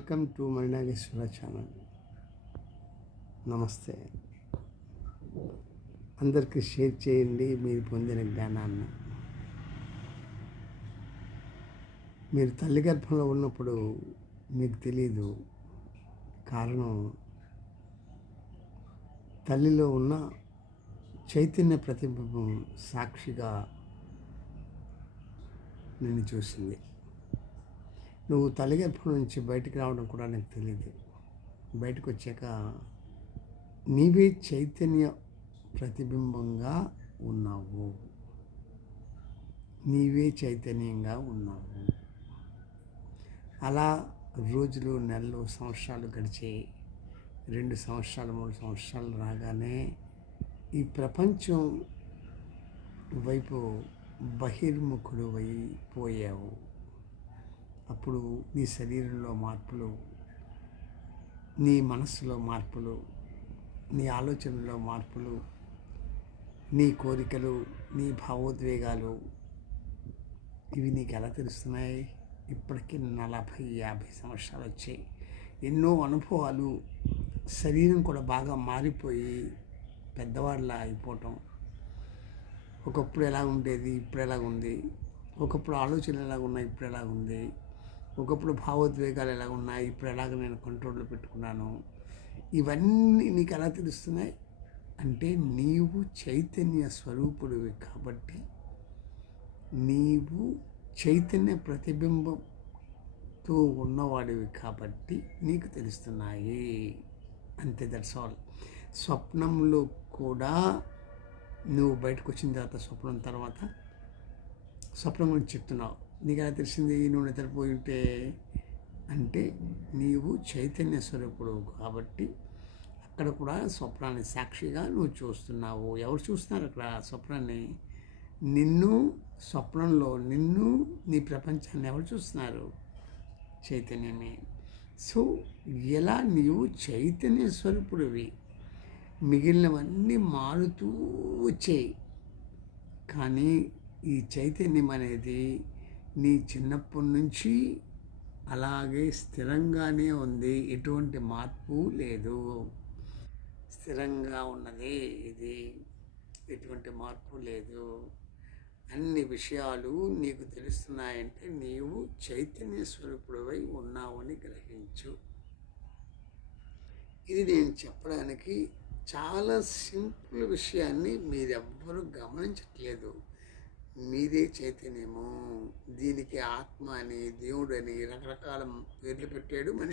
Welcome to మరినాగేశ్వర channel. నమస్తే. అందరికీ share చేయండి మీరు పొందిన జ్ఞానాన్ని. మీరు తల్లి గర్భంలో ఉన్నప్పుడు మీకు తెలియదు కారణం తల్లిలో ఉన్న చైతన్య ప్రతిబింబం సాక్షిగా నిన్ను చూసింది. నువ్వు తల్లి నుంచి బయటికి రావడం కూడా నాకు తెలియదు బయటకు వచ్చాక నీవే చైతన్య ప్రతిబింబంగా ఉన్నావు. నీవే చైతన్యంగా ఉన్నావు. అలా రోజులు నెలలు సంవత్సరాలు గడిచే రెండు సంవత్సరాలు మూడు సంవత్సరాలు రాగానే ఈ ప్రపంచం వైపు బహిర్ముఖుడు అయిపోయావు అప్పుడు నీ శరీరంలో మార్పులు నీ మనస్సులో మార్పులు నీ ఆలోచనలో మార్పులు నీ కోరికలు నీ భావోద్వేగాలు ఇవి నీకు ఎలా తెలుస్తున్నాయి? ఇప్పటికీ నలభై యాభై సంవత్సరాలు వచ్చాయి. ఎన్నో అనుభవాలు శరీరం కూడా బాగా మారిపోయి పెద్దవాళ్ళ అయిపోవటం. ఒకప్పుడు ఎలా ఉండేది? ఇప్పుడు ఎలా ఉంది? ఒకప్పుడు ఆలోచనలు ఎలా ఉన్నాయి? ఇప్పుడు ఎలా ఉంది? ఒకప్పుడు భావోద్వేగాలు ఎలా ఉన్నాయి ఇప్పుడు ఎలాగ నేను కంట్రోల్లో పెట్టుకున్నాను ఇవన్నీ నీకు ఎలా తెలుస్తున్నాయి? అంటే నీవు చైతన్య స్వరూపుడివి కాబట్టి నీవు చైతన్య ప్రతిబింబంతో ఉన్నవాడివి కాబట్టి నీకు తెలుస్తున్నాయి. అంతే దట్స్ ఆల్ స్వప్నంలో కూడా నువ్వు బయటకు వచ్చిన తర్వాత స్వప్నం తర్వాత స్వప్నం గురించి చెప్తున్నావు. నీకు ఎలా తెలిసింది నువ్వు నిద్రపోయి ఉంటే? అంటే నీవు చైతన్య స్వరూపుడు కాబట్టి అక్కడ కూడా స్వప్నాన్ని సాక్షిగా నువ్వు చూస్తున్నావు. ఎవరు చూస్తున్నారు అక్కడ స్వప్నాన్ని? నిన్ను స్వప్నంలో నిన్ను నీ ప్రపంచాన్ని ఎవరు చూస్తున్నారు? చైతన్యమే. సో ఎలా నీవు చైతన్య స్వరూపుడివి? మిగిలినవన్నీ మారుతూ వచ్చాయి. కానీ ఈ చైతన్యం అనేది నీ చిన్నప్పటి నుంచి అలాగే స్థిరంగానే ఉంది. ఎటువంటి మార్పు లేదు. స్థిరంగా ఉన్నది. ఇది ఎటువంటి మార్పు లేదు. అన్ని విషయాలు నీకు తెలుస్తున్నాయంటే నీవు చైతన్య స్వరూపుడవై ఉన్నావని గ్రహించు. ఇది నేను చెప్పడానికి చాలా సింపుల్ విషయాన్ని మీరెవ్వరూ గమనించట్లేదు. మీదే చైతన్యము. దీనికి ఆత్మ అని దేవుడు అని రకరకాల పేర్లు పెట్టాడు మనిషి.